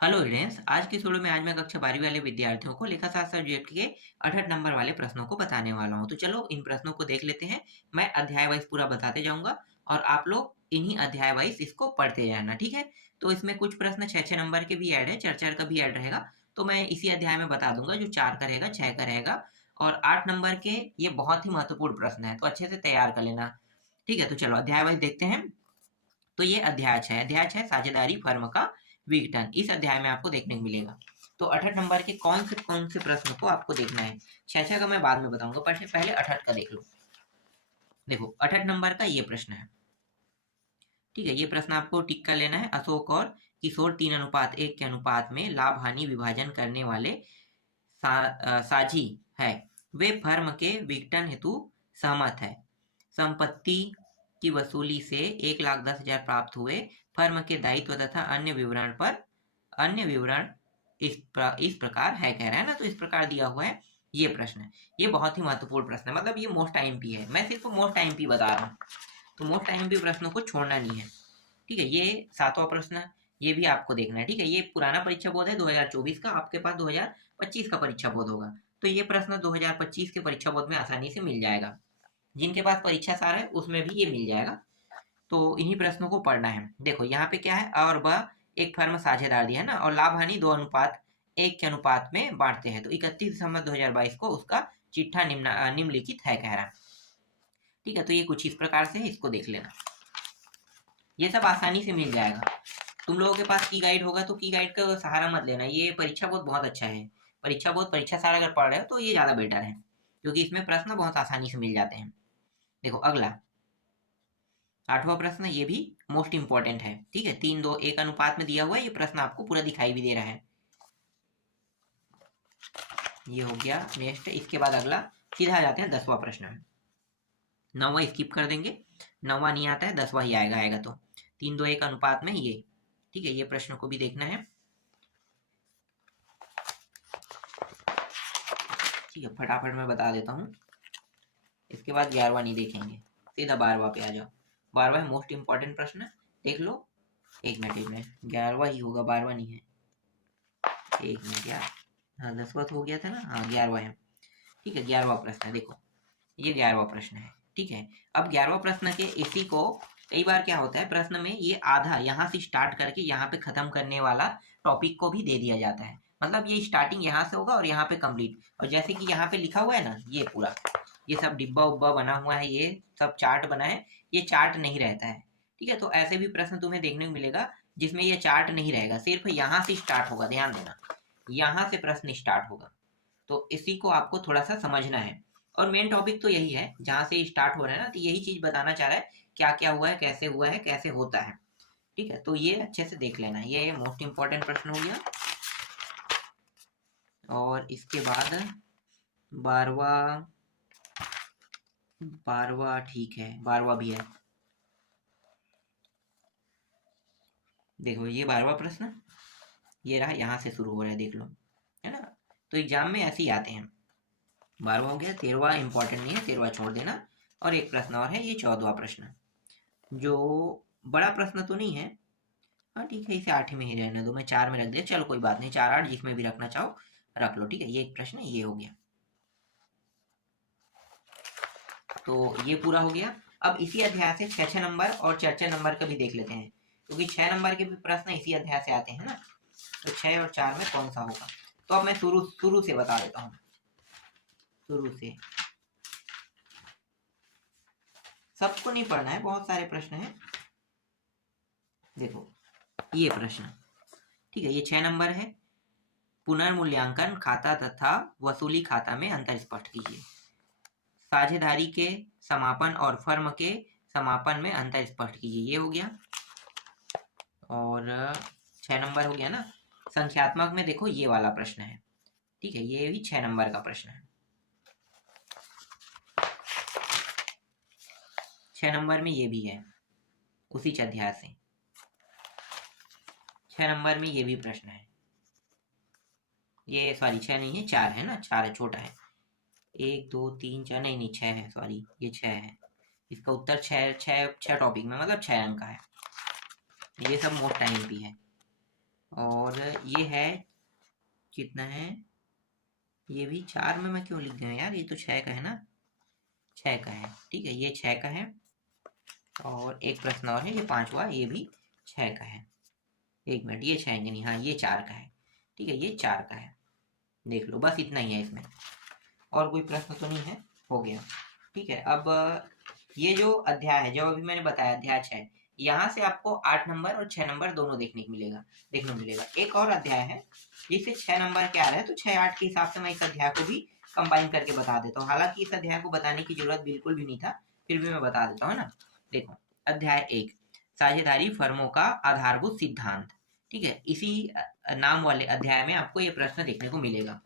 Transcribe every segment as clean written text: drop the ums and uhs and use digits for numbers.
Hello friends, आज की इस वीडियो में आज मैं कक्षा 12वीं वाले विद्यार्थियों को लेखाशास्त्र सब्जेक्ट के 68 नंबर वाले प्रश्नों को बताने वाला हूं। तो चलो इन प्रश्नों को देख लेते हैं। मैं अध्याय वाइज पूरा बताते जाऊंगा और आप लोग इन्हीं अध्याय वाइज इसको पढ़ते रहना, ठीक है। तो इसमें कुछ प्रश्न 6-6 नंबर के भी ऐड है, 4-4 का भी ऐड रहेगा। तो मैं इसी अध्याय में बता दूंगा जो 4 का रहेगा, 6 का रहेगा और 8 नंबर के। ये बहुत ही महत्वपूर्ण प्रश्न है, तो अच्छे से तैयार कर लेना, ठीक है। तो चलो अध्याय वाइज देखते हैं। तो ये अध्याय 6 साझेदारी फर्म का विघटन इस अध्याय में आपको देखने को मिलेगा। तो 68 नंबर के कौन से प्रश्न को आपको देखना है। 6-6 का मैं बाद में बताऊंगा, पर पहले 68 का देख लो। देखो 68 नंबर का ये प्रश्न है, ठीक है। ये प्रश्न आपको टिक कर लेना है। अशोक और किशोर 3:1 के अनुपात में लाभ हानि विभाजन करने वाले साझी है। वे फर्म के विघटन हेतु सहमत है। संपत्ति की वसूली से 1,10,000 प्राप्त हुए। फर्म के दायित्व तथा अन्य विवरण इस प्रकार है, कह रहा है ना। तो इस प्रकार दिया हुआ है ये प्रश्न है। ये बहुत ही महत्वपूर्ण प्रश्न है, मतलब ये मोस्ट आईएमपी है। मैं सिर्फ मोस्ट आईएमपी बता रहा हूँ, तो मोस्ट आईएमपी प्रश्नों को छोड़ना नहीं है, ठीक है। ये 7वां प्रश्न, ये भी आपको देखना है, ठीक है। ये पुराना परीक्षा बोर्ड है 2024 का, आपके पास 2025 का परीक्षा बोर्ड होगा। तो ये प्रश्न 2025 के परीक्षा बोर्ड में आसानी से मिल जाएगा। जिनके पास परीक्षा सार है उसमें भी ये मिल जाएगा। तो इन्हीं प्रश्नों को पढ़ना है। देखो यहाँ पे क्या है, और वह एक फर्म साझेदार दिया है ना, और लाभ हानि 2:1 के अनुपात में बांटते हैं। तो 31 दिसंबर 2022 को उसका चिट्ठा निम्नलिखित है, कह रहा है, ठीक है। तो ये कुछ इस प्रकार से है, इसको देख लेना। ये सब आसानी से मिल जाएगा। तुम लोगों के पास की गाइड होगा तो की गाइड का सहारा मत लेना, ये परीक्षा बहुत अच्छा है। परीक्षा सारा अगर पढ़ रहे हो तो ये ज़्यादा बेटर है, क्योंकि इसमें प्रश्न बहुत आसानी से मिल जाते हैं। देखो अगला 8वां प्रश्न, ये भी मोस्ट इंपॉर्टेंट है, ठीक है। 3:2:1 अनुपात में दिया हुआ है। ये प्रश्न आपको पूरा दिखाई भी दे रहा है। ये हो गया नेक्स्ट। इसके बाद अगला सीधा आ जाते हैं 10वां प्रश्न में। 9वां स्किप कर देंगे, 9वां नहीं आता है, 10वां ही आएगा तो 3:2:1 अनुपात में ये, ठीक है। ये प्रश्न को भी देखना है, ठीक है। फटाफट मैं बता देता हूँ। इसके बाद 11वां नहीं देखेंगे, सीधा 12वां पे आ जाओ। 12वां मोस्ट इंपॉर्टेंट प्रश्न, देख लो। एक मिनट 11वां ही होगा, 12वां नहीं है। एक मिनट यार, हाँ 10वां तो हो गया था ना, हाँ 11वां है, ठीक है। 11वां प्रश्न है, देखो ये 11वां प्रश्न है, ठीक है। अब 11वां प्रश्न के इसी को कई बार क्या होता है, प्रश्न में ये आधा यहाँ से स्टार्ट करके यहाँ पे खत्म करने वाला टॉपिक को भी दे दिया जाता है। मतलब ये स्टार्टिंग यहाँ से होगा और यहाँ पे कंप्लीट, और जैसे कि यहाँ पे लिखा हुआ है ना, ये पूरा ये सब डिब्बा उब्बा बना हुआ है, ये सब चार्ट बना है, ये चार्ट नहीं रहता है, ठीक है। तो ऐसे भी प्रश्न तुम्हें देखने को मिलेगा जिसमें ये चार्ट नहीं रहेगा, सिर्फ यहाँ से स्टार्ट होगा, ध्यान देना, यहाँ से प्रश्न स्टार्ट होगा। तो इसी को आपको थोड़ा सा समझना है। और मेन टॉपिक तो यही है, जहां से स्टार्ट हो रहा है ना, तो यही चीज बताना चाह रहा है, क्या क्या हुआ है, कैसे होता है, ठीक है। तो ये अच्छे से देख लेना, ये मोस्ट इंपॉर्टेंट प्रश्न हो गया। और इसके बाद 12वां, 12वां ठीक है, 12वां भी है। देखो ये 12वां प्रश्न, ये रहा, यहाँ से शुरू हो रहा है, देख लो, है ना। तो एग्जाम में ऐसे ही आते हैं। 12वां हो गया। 13वां इंपॉर्टेंट नहीं है, 13वां छोड़ देना। और एक प्रश्न और है, ये 14वां प्रश्न, जो बड़ा प्रश्न तो नहीं है, हाँ ठीक है, इसे 8 में ही रहने दो, मैं 4 में रख दिया, चलो कोई बात नहीं, 4-8 जिसमें भी रखना चाहो रख लो, ठीक है। ये एक प्रश्न ये हो गया, तो ये पूरा हो गया। अब इसी अध्याय से 6-6 नंबर और 4-4 नंबर का भी देख लेते हैं, क्योंकि 6 नंबर के भी प्रश्न इसी अध्याय से आते हैं ना। तो 6 और 4 में कौन सा होगा, तो अब मैं शुरू शुरू से बता देता हूँ। शुरू से सबको नहीं पढ़ना है, बहुत सारे प्रश्न हैं। देखो ये प्रश्न, ठीक है, ये 6 नंबर है। पुनर्मूल्यांकन खाता तथा वसूली खाता में अंतर स्पष्ट कीजिए। साझेदारी के समापन और फर्म के समापन में अंतर स्पष्ट कीजिए, ये हो गया। और 6 नंबर हो गया ना। संख्यात्मक में देखो ये वाला प्रश्न है, ठीक है, ये भी 6 नंबर का प्रश्न है। 6 नंबर में ये भी है, उसी अध्याय से। 6 नंबर में ये भी प्रश्न है, ये सॉरी 6 नहीं है, 4 है ना, 4 है, छोटा है। 1 2 3 4 नहीं 6 है, सॉरी ये 6 है। इसका उत्तर 6 टॉपिक में, मतलब 6 अंक का है। ये सब मोस्ट टाइम भी है। और ये है कितना है, ये भी 4 में मैं क्यों लिख गया यार, ये तो 6 का है ना, 6 का है। ठीक है, ये 6 का है। और एक प्रश्न और है, ये 5वां, ये भी 6 का है। एक मिनट, ये 6 नहीं, हाँ ये 4 का है। ठीक है, ये 4 का है। देख लो, बस इतना ही है इसमें, और कोई प्रश्न तो नहीं है। हो गया। ठीक है, अब ये जो अध्याय है, जो अभी मैंने बताया अध्याय 6, यहाँ से आपको 8 नंबर और 6 नंबर दोनों देखने को मिलेगा। एक और अध्याय है जिससे 6 नंबर के आ रहे हैं, तो 6-8 के हिसाब से मैं इस अध्याय को भी कंबाइन करके बता देता हूँ। हालांकि इस अध्याय को बताने की जरूरत बिल्कुल भी नहीं था, फिर भी मैं बता देता हूँ ना। देखो, अध्याय 1, साझेदारी फर्मों का आधारभूत सिद्धांत। ठीक है, इसी नाम वाले अध्याय में आपको ये प्रश्न देखने को मिलेगा।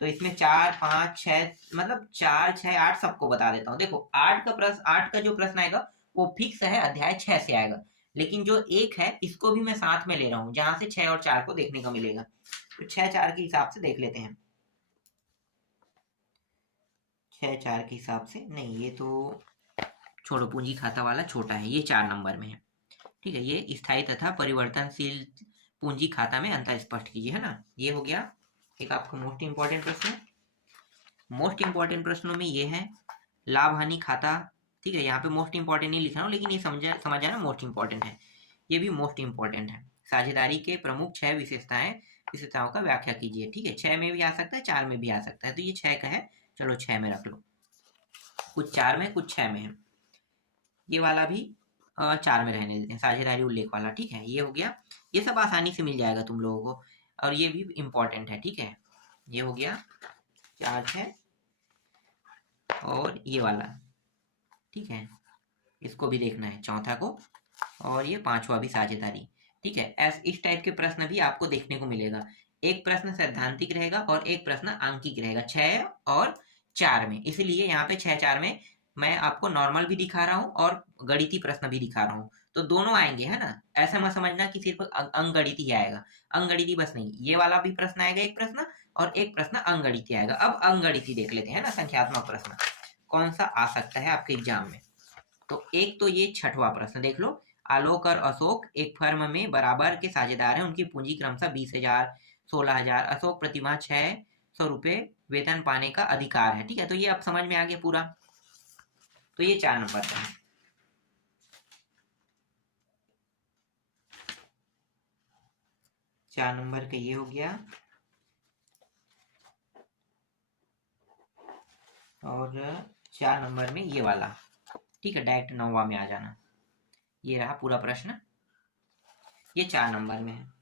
तो इसमें 4, 5, 6, मतलब 4, 6, 8 सबको बता देता हूँ। देखो, 8 का जो प्रश्न आएगा वो फिक्स है, अध्याय 6 से आएगा। लेकिन जो एक है, इसको भी मैं साथ में ले रहा हूँ, जहां से 6 और 4 को देखने को मिलेगा। तो 6, 4 के हिसाब से देख लेते हैं। 6, 4 के हिसाब से नहीं, ये तो छोड़ो, पूंजी खाता वाला छोटा है, ये 4 नंबर में है। ठीक है, ये स्थायी तथा परिवर्तनशील पूंजी खाता में अंतर स्पष्ट कीजिए, है ना। ये हो गया एक आपका मोस्ट इंपॉर्टेंट प्रश्न। मोस्ट इंपॉर्टेंट प्रश्नों में ये है लाभ हानि खाता। ठीक है, यहाँ पे मोस्ट इंपॉर्टेंट नहीं लिख रहा हूँ, लेकिन ये समझ आना मोस्ट इंपॉर्टेंट है। ये भी मोस्ट इंपॉर्टेंट है। साझेदारी के प्रमुख 6 विशेषताओं का व्याख्या कीजिए। ठीक है, 6 में भी आ सकता है, 4 में भी आ सकता है, तो ये 6 का है, चलो 6 में रख लो। कुछ 4 में, कुछ 6 में है। ये वाला भी 4 में रहने देते हैं, साझेदारी उल्लेख वाला। ठीक है, ये हो गया। ये सब आसानी से मिल जाएगा तुम लोगों को, और ये भी इम्पोर्टेंट है। ठीक है, ये हो गया 4, 6, और ये वाला। ठीक है, इसको भी देखना है, चौथा को, और ये 5वां भी साझेदारी। ठीक है, इस टाइप के प्रश्न भी आपको देखने को मिलेगा। एक प्रश्न सैद्धांतिक रहेगा और एक प्रश्न आंकिक रहेगा, 6 और 4 में। इसलिए यहाँ पे 6, 4 में मैं आपको नॉर्मल भी दिखा रहा हूँ और गणितीय प्रश्न भी दिखा रहा हूँ, तो दोनों आएंगे, है ना। ऐसा मत समझना कि सिर्फ अंकगणितीय ही आएगा। अंकगणितीय बस नहीं, ये वाला भी प्रश्न आएगा एक प्रश्न, और एक प्रश्न अंकगणितीय आएगा। अब अंकगणितीय देख लेते हैं ना, संख्यात्मक प्रश्न कौन सा आ सकता है आपके एग्जाम में। तो एक तो ये 6वां प्रश्न देख लो। आलोक और अशोक एक फर्म में बराबर के साझेदार हैं, उनकी पूंजी क्रमशः 20,000, 16,000। अशोक प्रतिमाह 600 रुपए वेतन पाने का अधिकार है। ठीक है, तो ये अब समझ में आ गया पूरा। तो ये 4 नंबर का है। 4 नंबर का ये हो गया। और 4 नंबर में ये वाला। ठीक है, डायरेक्ट 9वां में आ जाना। ये रहा पूरा प्रश्न, ये 4 नंबर में है।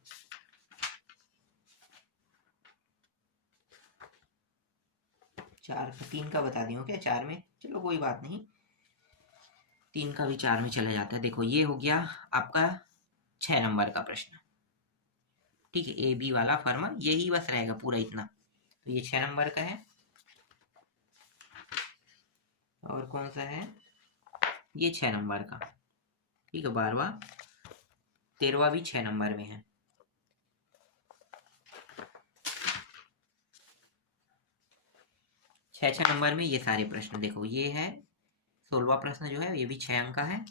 4 का, 3 का बता दी हूँ क्या 4 में, चलो कोई बात नहीं, 3 का भी 4 में चला जाता है। देखो, ये हो गया आपका 6 नंबर का प्रश्न। ठीक है, ए बी वाला फर्मा, यही बस रहेगा पूरा इतना। तो ये 6 नंबर का है। और कौन सा है, ये 6 नंबर का। ठीक है, 12वां, 13वां भी 6 नंबर में है। 6 नंबर में ये सारे प्रश्न देखो, ये है 16वां प्रश्न जो है, ये भी 6 अंक का है।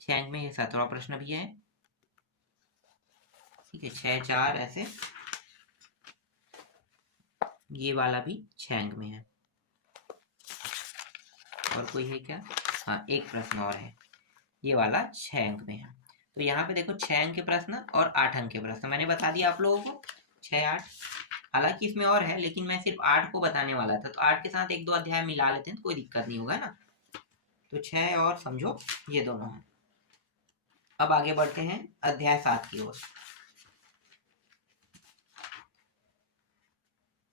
6 अंक में ये 17वां प्रश्न भी है। ठीक है, 6, 4 ऐसे। ये वाला भी 6 अंक में है। और कोई है क्या, हाँ एक प्रश्न और है, ये वाला 6 अंक में है। तो यहाँ पे देखो 6 अंक के प्रश्न और 8 अंक के प्रश्न मैंने बता दिया आप लोगों को, 6, 8। हालांकि इसमें और है, लेकिन मैं सिर्फ 8 को बताने वाला था, तो 8 के साथ 1-2 अध्याय मिला लेते हैं तो कोई दिक्कत नहीं होगा ना। तो 6 और समझो ये दोनों हैं। अब आगे बढ़ते हैं अध्याय 7 की ओर।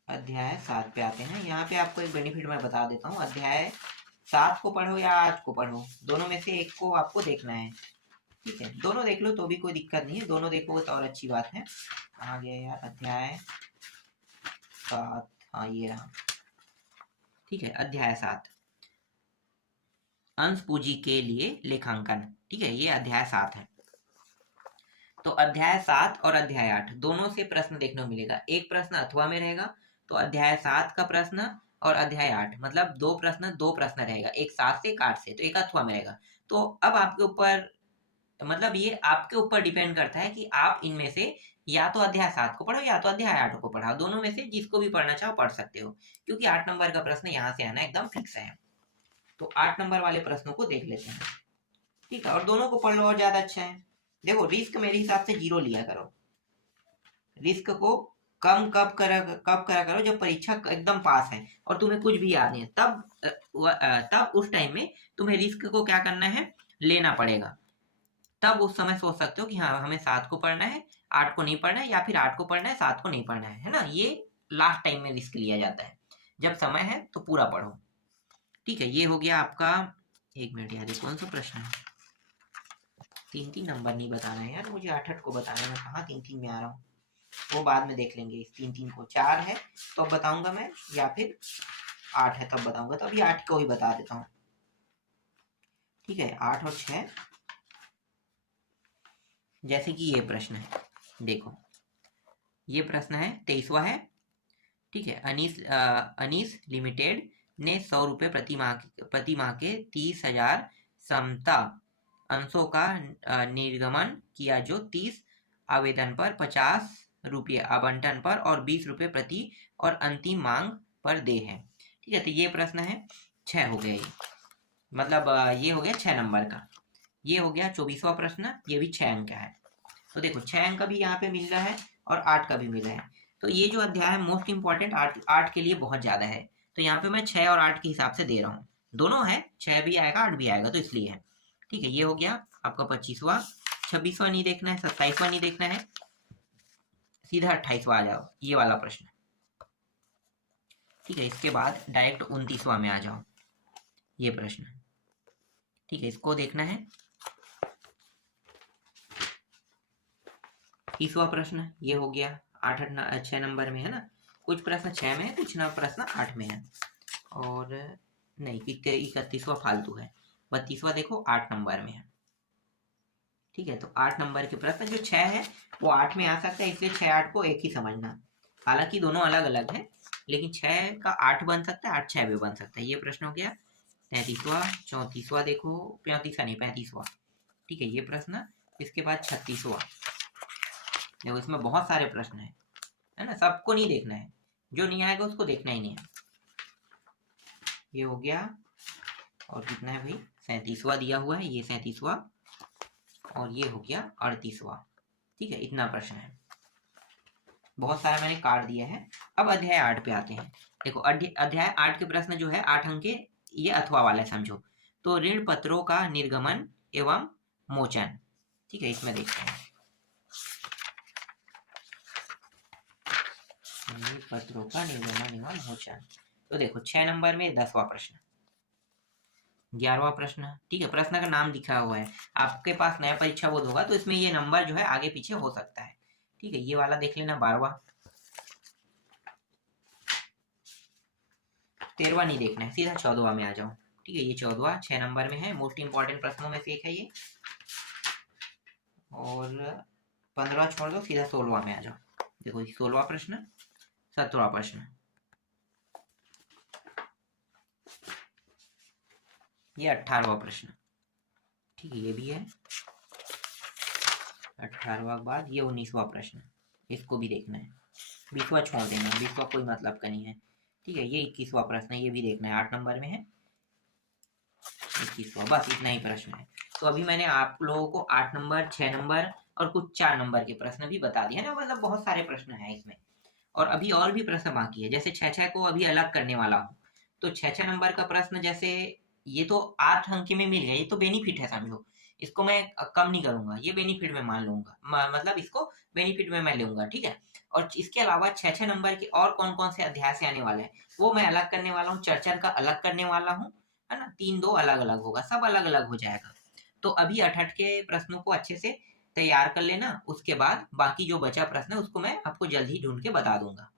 अध्याय 7 पे आते हैं। यहाँ पे आपको एक बेनिफिट मैं बता देता हूँ, अध्याय 7 को पढ़ो या 8 को पढ़ो, दोनों में से एक को आपको देखना है। ठीक है, दोनों देख लो तो भी कोई दिक्कत नहीं है, दोनों देखोगे तो और अच्छी बात है। आ गया यार अध्याय 7, हाँ ये रहा। ठीक है, अध्याय 7, अंश पूंजी के लिए लेखांकन। ठीक है, ये अध्याय 7 है। तो अध्याय 7 और अध्याय 8 दोनों से प्रश्न देखने को मिलेगा। एक प्रश्न अथवा में रहेगा, तो अध्याय 7 का प्रश्न और अध्याय 8, मतलब दो प्रश्न रहेगा, एक 7 से एक 8 से, तो एक अथवा में रहेगा। तो अब आपके ऊपर मतलब ये आपके ऊपर डिपेंड करता है कि आप इनमें से या तो अध्याय 7 को पढ़ो या तो अध्याय 8 को पढ़ाओ, दोनों में से जिसको भी पढ़ना चाहो पढ़ सकते हो, क्योंकि 8 नंबर का प्रश्न यहाँ से आना एकदम फिक्स है। तो 8 नंबर वाले प्रश्नों को देख लेते हैं, ठीक है, और दोनों को पढ़ लो और ज्यादा अच्छा है। देखो रिस्क मेरे हिसाब से 0 लिया करो, रिस्क को कम कब करा करो जब परीक्षा एकदम पास है और तुम्हें कुछ भी याद नहीं है, तब उस टाइम में तुम्हें रिस्क को क्या करना है, लेना पड़ेगा। तब उस समय सोच सकते हो कि हाँ हमें 7 को पढ़ना है, 8 को नहीं पढ़ना है, या फिर 8 को पढ़ना है 7 को नहीं पढ़ना है ना। ये लास्ट टाइम में रिस्क लिया जाता है, जब समय है तो पूरा पढ़ो, ठीक है। ये हो गया आपका, एक मिनट यार, कौन सा प्रश्न है, 3-3 नंबर नहीं बताना है यार मुझे, 8-8 को बताना है, मैं कहाँ 3-3 में आ रहा हूँ, वो बाद में देख लेंगे। इस 3-3 को 4 है तो अब बताऊंगा मैं, या फिर 8 है तब बताऊंगा, तो अभी 8 को ही बता देता हूँ, ठीक है। 8 और 6, जैसे कि ये प्रश्न है, देखो ये प्रश्न है 23वां है, ठीक है। अनीस लिमिटेड ने 100 रुपये प्रति माह के 30,000 समता अंशों का निर्गमन किया, जो 30 आवेदन पर 50 रुपये आवंटन पर और 20 रुपये प्रति और अंतिम मांग पर दे है, ठीक है। तो ये प्रश्न है 6 हो गया, ये मतलब ये हो गया 6 नंबर का। ये हो गया 24वां प्रश्न, ये भी 6 अंक का है। तो देखो 6 अंक का भी यहाँ पे मिल रहा है और 8 का भी मिला है, तो ये जो अध्याय है मोस्ट इंपॉर्टेंट 8 के लिए बहुत ज्यादा है, तो यहाँ पे मैं 6 और 8 के हिसाब से दे रहा हूँ, दोनों है, 6 भी आएगा 8 भी आएगा, तो इसलिए है, ठीक है। ये हो गया आपका 25वां, 26वां नहीं देखना है, 27वां नहीं देखना है, सीधा 28वां आ जाओ, ये वाला प्रश्न, ठीक है। इसके बाद डायरेक्ट 29वां में आ जाओ, ये प्रश्न, ठीक है, इसको देखना है। 30वां प्रश्न ये हो गया, 6 नंबर में है ना, कुछ प्रश्न 6 में है, कुछ ना प्रश्न 8 में है, और नहीं 31वां फालतू है। 32वां देखो 8 नंबर में है, ठीक है। तो 8 नंबर के प्रश्न जो 6 है वो 8 में आ सकता है, इसलिए 6-8 को एक ही समझना, हालांकि दोनों अलग अलग है, लेकिन 6 का 8 बन सकता है, 8 6 भी बन सकता है। ये प्रश्न हो गया 33वां। 34वां देखो, 34वां नहीं 35वां, ठीक है, ये प्रश्न। इसके बाद 36वां, देखो इसमें बहुत सारे प्रश्न है ना, सबको नहीं देखना है, जो नहीं आएगा उसको देखना ही नहीं है। ये हो गया, और कितना है भाई, 37वां दिया हुआ है, ये 37वां, और ये हो गया 38वां, ठीक है। इतना प्रश्न है, बहुत सारा मैंने काट दिया है। अब अध्याय 8 पे आते हैं। देखो अध्याय 8 के प्रश्न जो है 8 अंक के, ये अथवा वाला समझो। तो ऋण पत्रों का निर्गमन एवं मोचन, ठीक है, इसमें देखते हैं पत्रों का निर्गमन एवं मोचन। तो देखो 6 नंबर में 10वां प्रश्न, 11वां प्रश्न, ठीक है, प्रश्न का नाम लिखा हुआ है, आपके पास नया परीक्षा बोर्ड होगा तो इसमें ये नंबर जो है आगे पीछे हो सकता है, ठीक है। ये वाला देख लेना 12वां। 13वां नहीं देखना है, सीधा 14वां में आ जाओ, ठीक है। ये 14वां 6 नंबर में है, मोस्ट इंपॉर्टेंट प्रश्नों में से एक है ये, और 15वां छोड़ दो, सीधा 16वां में आ जाओ। देखो 16वां प्रश्न, 17वां प्रश्न, ये 18वां प्रश्न, ठीक है, ये भी है 18वां के बाद ये 19वां प्रश्न, इसको भी देखना है। 20वां छोड़ देना, 20वां कोई मतलब का नहीं है, ठीक है। ये 21वां प्रश्न है, ये भी देखना है, 8 नंबर में है 21वां, बस इतना ही प्रश्न है। तो अभी मैंने आप लोगों को 8 नंबर, 6 नंबर और कुछ 4 नंबर के प्रश्न भी बता दिए ना, मतलब बहुत सारे प्रश्न हैं इसमें, और अभी और भी प्रश्न बाकी है। जैसे 6-6 को अभी अलग करने वाला हूँ, तो 6-6 नंबर का प्रश्न, जैसे ये तो 8 अंक में मिल गया, ये तो बेनिफिट है समझो, इसको मैं कम नहीं करूंगा, ये बेनिफिट में मान लूंगा, मतलब इसको बेनिफिट में मैं लूंगा, ठीक है। और इसके अलावा 6-6 नंबर के और कौन कौन से अध्याय से आने वाले हैं वो मैं अलग करने वाला हूँ, चर्चा का अलग करने वाला हूँ, है ना, 3-2 अलग अलग होगा, सब अलग अलग हो जाएगा। तो अभी 8-8 के प्रश्नों को अच्छे से तैयार कर लेना, उसके बाद बाकी जो बचा प्रश्न है उसको मैं आपको जल्द ही ढूंढ के बता दूंगा।